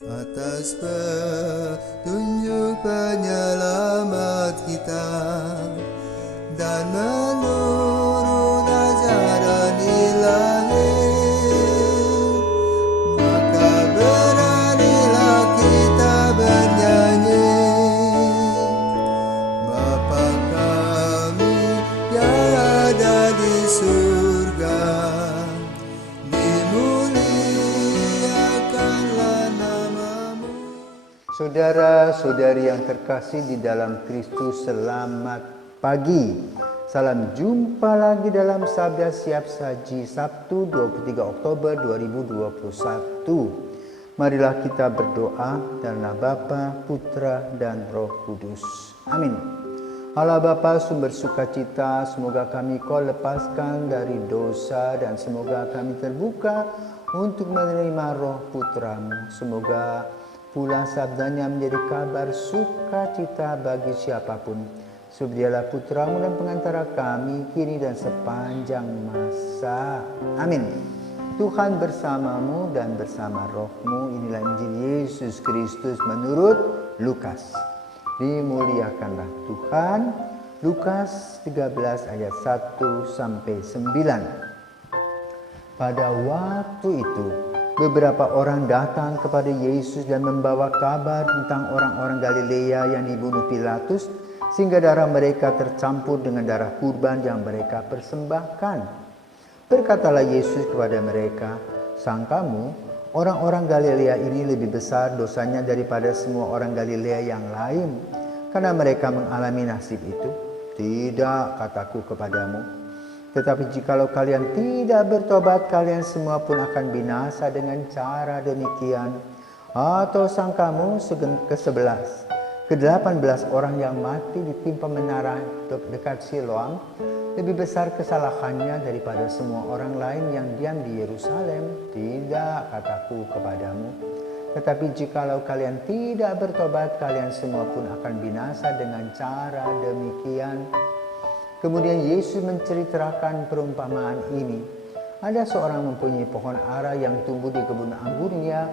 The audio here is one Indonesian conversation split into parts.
Atas petunjuk penyelamat kita dan menurut ajaran ilahi, maka beranilah kita bernyanyi. Bapa kami yang ada di surga, dimuliakanlah namamu. Saudara-saudari yang terkasih di dalam Kristus, selamat pagi. Salam jumpa lagi dalam Sabda Siap Saji Sabtu 23 Oktober 2021. Marilah kita berdoa dalam nama Bapa, Putra, dan Roh Kudus. Amin. Allah Bapa sumber sukacita, semoga kami Kau lepaskan dari dosa dan semoga kami terbuka untuk menerima Roh Putramu. Semoga pula sabdanya menjadi kabar sukacita bagi siapapun. Sebab Dialah Putramu dan pengantara kami kini dan sepanjang masa. Amin. Tuhan bersamamu dan bersama rohmu. Inilah Injil Yesus Kristus menurut Lukas. Dimuliakanlah Tuhan. Lukas 13 ayat 1 sampai 9. Pada waktu itu, beberapa orang datang kepada Yesus dan membawa kabar tentang orang-orang Galilea yang dibunuh Pilatus, sehingga darah mereka tercampur dengan darah kurban yang mereka persembahkan. Berkatalah Yesus kepada mereka, "Sangkamu orang-orang Galilea ini lebih besar dosanya daripada semua orang Galilea yang lain, karena mereka mengalami nasib itu? Tidak, kataku kepadamu. Tetapi jikalau kalian tidak bertobat, kalian semua pun akan binasa dengan cara demikian. Atau sangkamu ke-11, ke-18 orang yang mati ditimpa menara dekat Siloam lebih besar kesalahannya daripada semua orang lain yang diam di Yerusalem? Tidak, kataku kepadamu. Tetapi jikalau kalian tidak bertobat, kalian semua pun akan binasa dengan cara demikian." Kemudian Yesus menceritakan perumpamaan ini. Ada seorang mempunyai pohon ara yang tumbuh di kebun anggurnya.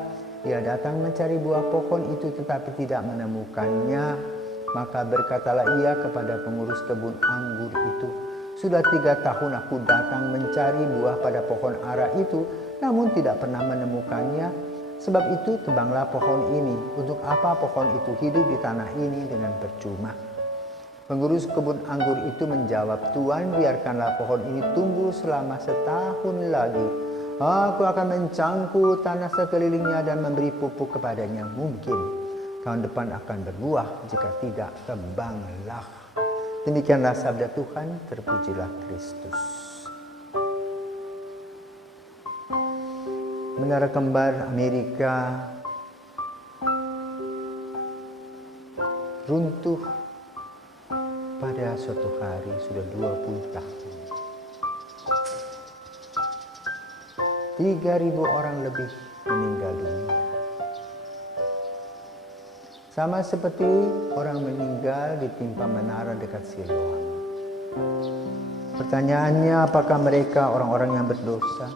Ia datang mencari buah pohon itu tetapi tidak menemukannya. Maka berkatalah ia kepada pengurus kebun anggur itu, "Sudah 3 tahun aku datang mencari buah pada pohon ara itu, namun tidak pernah menemukannya. Sebab itu tebanglah pohon ini. Untuk apa pohon itu hidup di tanah ini dengan percuma?" Pengurus kebun anggur itu menjawab, "Tuan, biarkanlah pohon ini tumbuh selama 1 tahun lagi. Aku akan mencangkul tanah sekelilingnya dan memberi pupuk kepadanya. Mungkin tahun depan akan berbuah, jika tidak, tebanglah." Demikianlah sabda Tuhan, terpujilah Kristus. Menara kembar Amerika runtuh pada suatu hari sudah 20 tahun. 3.000 orang lebih meninggal dunia. Sama seperti orang meninggal ditimpa menara dekat Siloam. Pertanyaannya, apakah mereka orang-orang yang berdosa?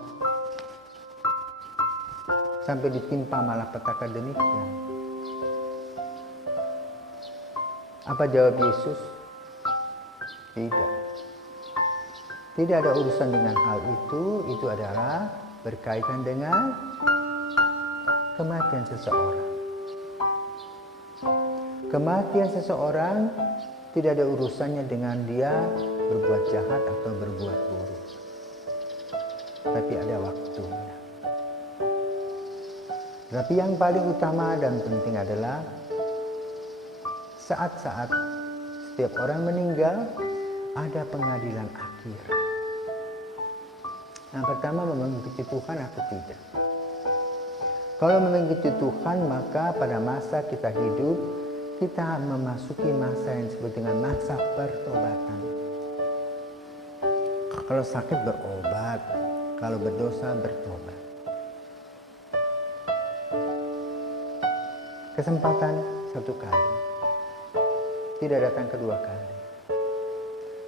Sampai ditimpa malapetaka demikian. Apa jawab Yesus? Tidak. Tidak ada urusan dengan hal itu. Itu adalah berkaitan dengan kematian seseorang. Kematian seseorang tidak ada urusannya dengan dia berbuat jahat atau berbuat buruk. Tapi ada waktunya. Tapi yang paling utama dan penting adalah saat-saat setiap orang meninggal, ada pengadilan akhir. Yang pertama, mengikuti Tuhan atau tidak. Kalau mengikuti Tuhan, maka pada masa kita hidup, kita memasuki masa yang disebut dengan masa pertobatan. Kalau sakit berobat, kalau berdosa bertobat. Kesempatan 1 kali, tidak datang kedua kali.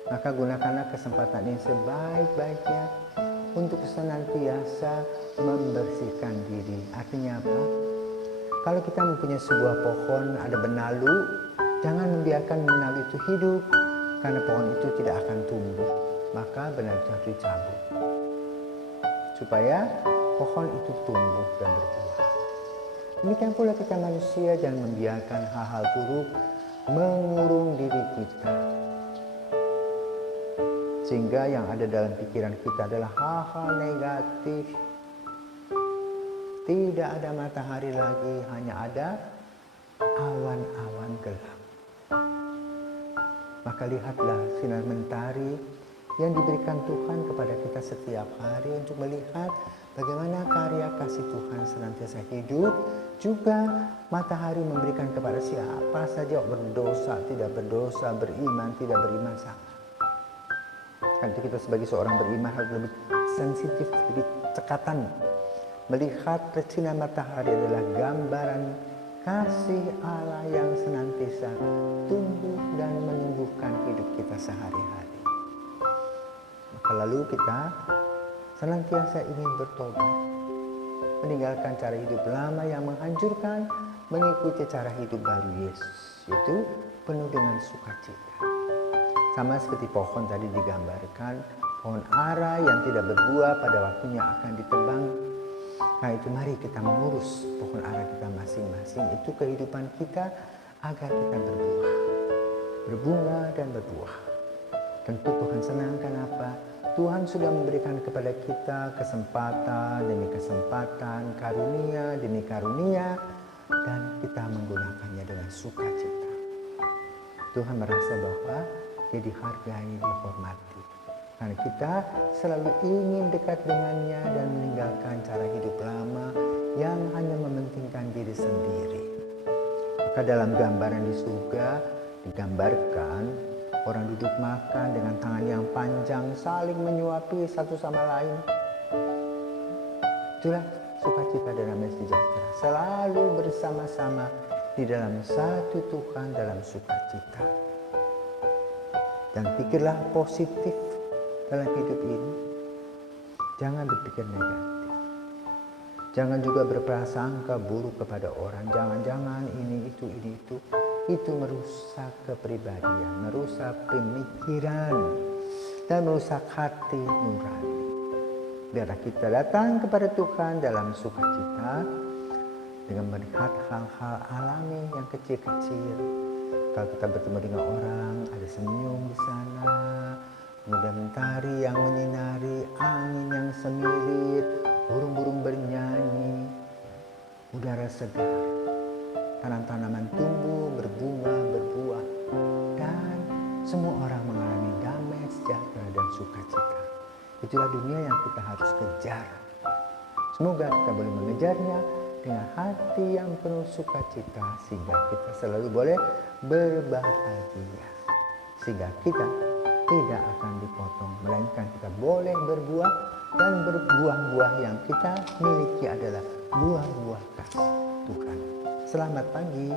Maka gunakanlah kesempatan ini sebaik-baiknya untuk senantiasa membersihkan diri. Artinya apa? Kalau kita mempunyai sebuah pohon, ada benalu, jangan membiarkan benalu itu hidup, karena pohon itu tidak akan tumbuh. Maka benalu itu harus dicabut, supaya pohon itu tumbuh dan berbuah. Demikian pula kita manusia, jangan membiarkan hal-hal buruk mengurung diri kita, sehingga yang ada dalam pikiran kita adalah hal-hal negatif. Tidak ada matahari lagi, hanya ada awan-awan gelap. Maka lihatlah sinar mentari yang diberikan Tuhan kepada kita setiap hari untuk melihat bagaimana karya kasih Tuhan senantiasa hidup. Juga matahari memberikan kepada siapa saja, berdosa, tidak berdosa, beriman, tidak beriman, sama. Karena itu kita sebagai seorang beriman harus lebih sensitif, lebih cekatan. Melihat sinar matahari adalah gambaran kasih Allah yang senantiasa tumbuh dan menumbuhkan hidup kita sehari-hari. Maka lalu kita senantiasa ingin bertobat, meninggalkan cara hidup lama yang menghancurkan, mengikuti cara hidup baru Yesus, yaitu penuh dengan sukacita. Sama seperti pohon tadi digambarkan, pohon ara yang tidak berbuah pada waktunya akan ditebang. Nah itu mari kita mengurus pohon ara kita masing-masing, itu kehidupan kita agar kita berbuah, berbunga dan berbuah. Tentu Tuhan senang, kenapa? Tuhan sudah memberikan kepada kita kesempatan demi kesempatan, karunia demi karunia, dan kita menggunakannya dengan sukacita. Tuhan merasa bahwa dia dihargai, dihormati. Karena kita selalu ingin dekat dengannya dan meninggalkan cara hidup lama yang hanya mementingkan diri sendiri. Maka dalam gambaran di surga digambarkan orang duduk makan dengan tangan yang panjang, saling menyuapi satu sama lain. Itulah sukacita dan damai sejahtera, selalu bersama-sama di dalam satu Tuhan dalam sukacita. Dan pikirlah positif dalam hidup ini. Jangan berpikir negatif. Jangan juga berprasangka buruk kepada orang. Jangan-jangan ini itu. Itu merusak kepribadian, merusak pemikiran, dan merusak hati nurani. Biarlah kita datang kepada Tuhan dalam sukacita dengan melihat hal-hal alami yang kecil-kecil. Kalau kita bertemu dengan orang, ada senyum di sana, kemudian mentari yang menyinari, angin yang semirit, burung-burung bernyanyi, udara segar, tanaman-tanaman tumbuh, berbunga, berbuah, dan semua orang mengalami damai, sejahtera, dan sukacita. Itulah dunia yang kita harus kejar. Semoga kita boleh mengejarnya dengan hati yang penuh sukacita, sehingga kita selalu boleh berbahagia, sehingga kita tidak akan dipotong, melainkan kita boleh berbuah, dan berbuah-buah yang kita miliki adalah buah-buah kasih Tuhan. Selamat pagi.